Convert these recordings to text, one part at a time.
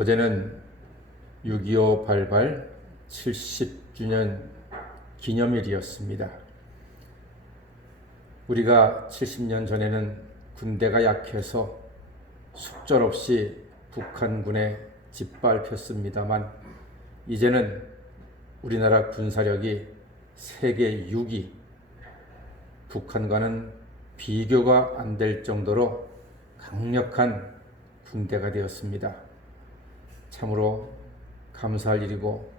어제는 6.25 발발 70주년 기념일이었습니다. 우리가 70년 전에는 군대가 약해서 속절없이 북한군에 짓밟혔습니다만 이제는 우리나라 군사력이 세계 6위, 북한과는 비교가 안 될 정도로 강력한 군대가 되었습니다. 참으로 감사할 일이고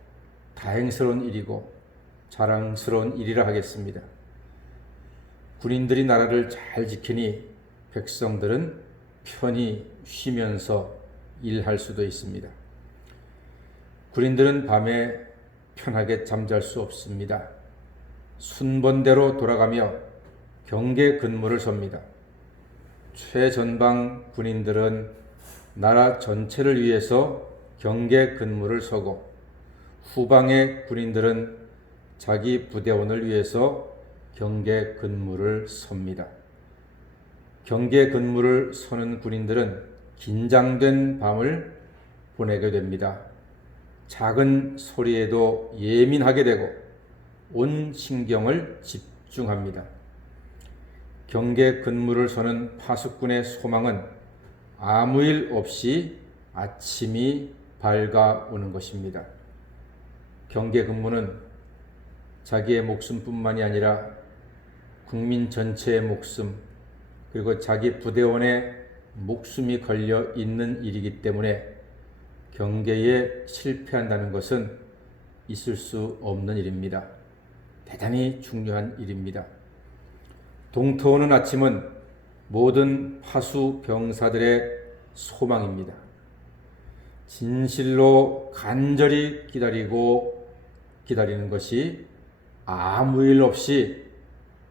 다행스러운 일이고 자랑스러운 일이라 하겠습니다. 군인들이 나라를 잘 지키니 백성들은 편히 쉬면서 일할 수도 있습니다. 군인들은 밤에 편하게 잠잘 수 없습니다. 순번대로 돌아가며 경계 근무를 섭니다. 최전방 군인들은 나라 전체를 위해서 경계 근무를 서고 후방의 군인들은 자기 부대원을 위해서 경계 근무를 섭니다. 경계 근무를 서는 군인들은 긴장된 밤을 보내게 됩니다. 작은 소리에도 예민하게 되고 온 신경을 집중합니다. 경계 근무를 서는 파수꾼의 소망은 아무 일 없이 아침이 밝아오는 것입니다. 경계 근무는 자기의 목숨뿐만이 아니라 국민 전체의 목숨, 그리고 자기 부대원의 목숨이 걸려 있는 일이기 때문에 경계에 실패한다는 것은 있을 수 없는 일입니다. 대단히 중요한 일입니다. 동터오는 아침은 모든 파수 병사들의 소망입니다. 진실로 간절히 기다리는 것이 아무 일 없이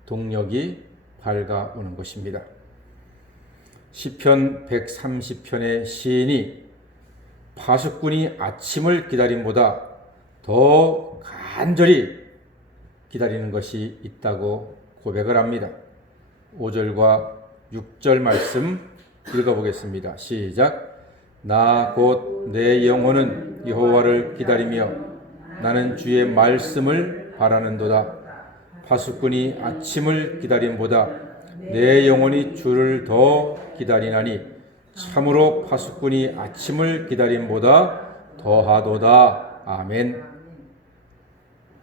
동력이 밝아오는 것입니다. 시편 130편의 시인이 파수꾼이 아침을 기다림보다 더 간절히 기다리는 것이 있다고 고백을 합니다. 5절과 6절 말씀 읽어보겠습니다. 시작. 나 곧 내 영혼은 여호와를 기다리며 나는 주의 말씀을 바라는도다. 파수꾼이 아침을 기다림보다 내 영혼이 주를 더 기다리나니 참으로 파수꾼이 아침을 기다림보다 더하도다. 아멘.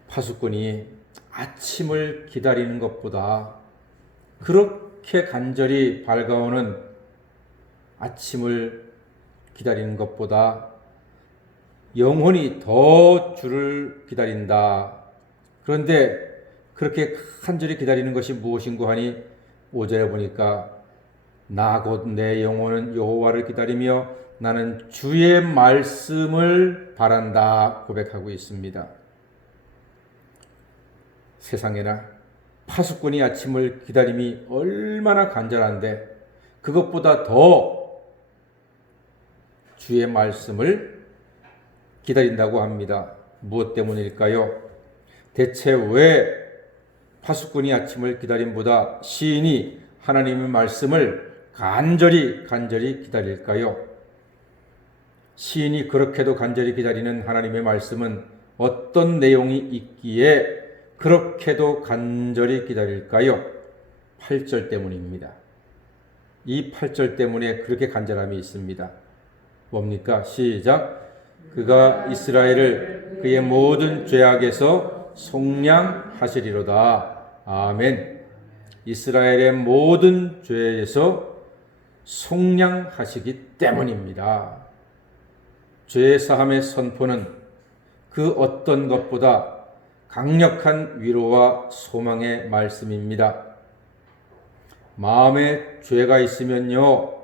파수꾼이 아침을 기다리는 것보다, 그렇게 간절히 밝아오는 아침을 기다리는 것보다 영혼이 더 주를 기다린다. 그런데 그렇게 간절히 기다리는 것이 무엇인고 하니 5절에 보니까 나 곧 내 영혼은 여호와를 기다리며 나는 주의 말씀을 바란다 고백하고 있습니다. 세상에나 파수꾼이 아침을 기다림이 얼마나 간절한데 그것보다 더 주의 말씀을 기다린다고 합니다. 무엇 때문일까요? 대체 왜 파수꾼이 아침을 기다림보다 시인이 하나님의 말씀을 간절히 기다릴까요? 시인이 그렇게도 간절히 기다리는 하나님의 말씀은 어떤 내용이 있기에 그렇게도 간절히 기다릴까요? 8절 때문입니다. 이 8절 때문에 그렇게 간절함이 있습니다. 뭡니까? 시작. 그가 이스라엘을 그의 모든 죄악에서 속량하시리로다. 아멘. 이스라엘의 모든 죄에서 속량하시기 때문입니다. 죄 사함의 선포는 그 어떤 것보다 강력한 위로와 소망의 말씀입니다. 마음에 죄가 있으면요,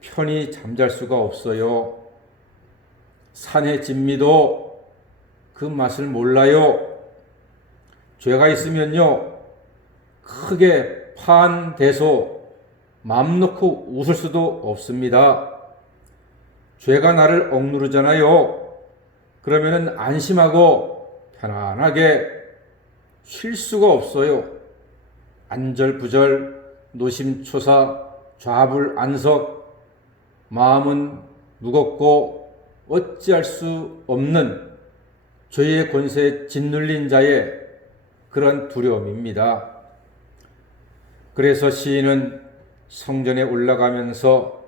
편히 잠잘 수가 없어요. 산의 진미도 그 맛을 몰라요. 죄가 있으면요, 크게 판대소 맘 놓고 웃을 수도 없습니다. 죄가 나를 억누르잖아요. 그러면은 안심하고 편안하게 쉴 수가 없어요. 안절부절, 노심초사, 좌불안석, 마음은 무겁고 어찌할 수 없는 죄의 권세에 짓눌린 자의 그런 두려움입니다. 그래서 시인은 성전에 올라가면서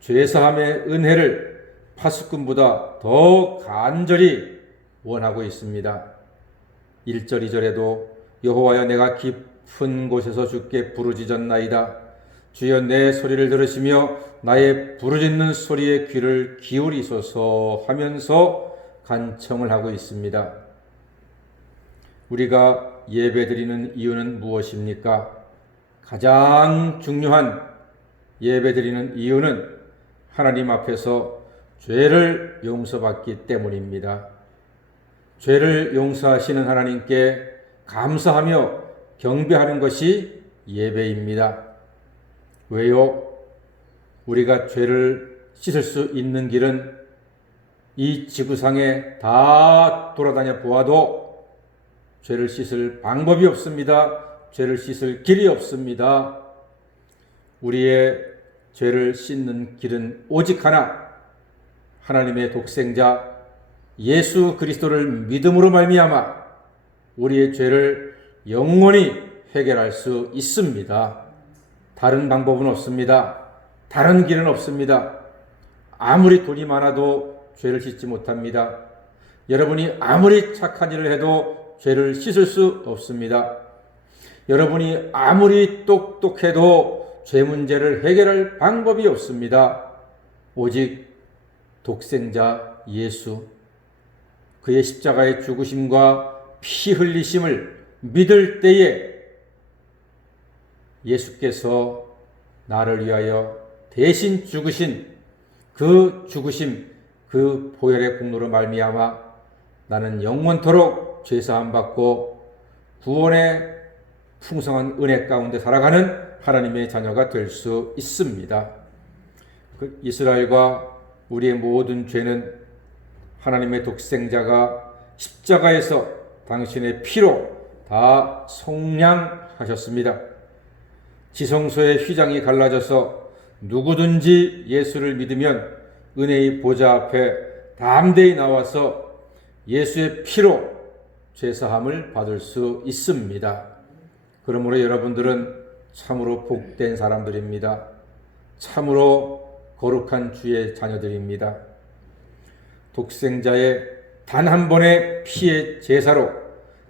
죄사함의 은혜를 파수꾼보다 더 간절히 원하고 있습니다. 1절 2절에도 여호와여 내가 깊은 곳에서 주께 부르짖었나이다. 주여 내 소리를 들으시며 나의 부르짖는 소리에 귀를 기울이소서 하면서 간청을 하고 있습니다. 우리가 예배드리는 이유는 무엇입니까? 가장 중요한 예배드리는 이유는 하나님 앞에서 죄를 용서받기 때문입니다. 죄를 용서하시는 하나님께 감사하며 경배하는 것이 예배입니다. 왜요? 우리가 죄를 씻을 수 있는 길은 이 지구상에 다 돌아다녀 보아도 죄를 씻을 방법이 없습니다. 죄를 씻을 길이 없습니다. 우리의 죄를 씻는 길은 오직 하나, 하나님의 독생자 예수 그리스도를 믿음으로 말미암아 우리의 죄를 영원히 해결할 수 있습니다. 다른 방법은 없습니다. 다른 길은 없습니다. 아무리 돈이 많아도 죄를 씻지 못합니다. 여러분이 아무리 착한 일을 해도 죄를 씻을 수 없습니다. 여러분이 아무리 똑똑해도 죄 문제를 해결할 방법이 없습니다. 오직 독생자 예수, 그의 십자가의 죽으심과 피 흘리심을 믿을 때에 예수께서 나를 위하여 대신 죽으신 그 죽으심, 그 보혈의 공로로 말미암아 나는 영원토록 죄사함 받고 구원의 풍성한 은혜 가운데 살아가는 하나님의 자녀가 될 수 있습니다. 이스라엘과 우리의 모든 죄는 하나님의 독생자가 십자가에서 당신의 피로 다 속량하셨습니다. 지성소의 휘장이 갈라져서 누구든지 예수를 믿으면 은혜의 보좌 앞에 담대히 나와서 예수의 피로 죄사함을 받을 수 있습니다. 그러므로 여러분들은 참으로 복된 사람들입니다. 참으로 거룩한 주의 자녀들입니다. 독생자의 단 한 번의 피의 제사로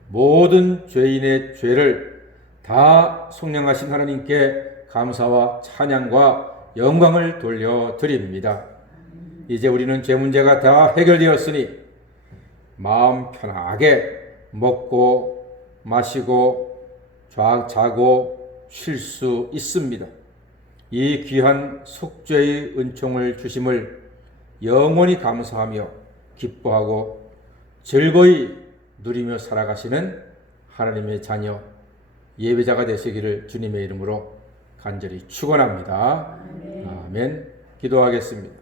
모든 죄인의 죄를 다 속량하신 하나님께 감사와 찬양과 영광을 돌려드립니다. 이제 우리는 죄 문제가 다 해결되었으니 마음 편하게 먹고 마시고 자고 쉴 수 있습니다. 이 귀한 속죄의 은총을 주심을 영원히 감사하며 기뻐하고 즐거이 누리며 살아가시는 하나님의 자녀 예배자가 되시기를 주님의 이름으로 간절히 축원합니다. 아멘. 기도하겠습니다.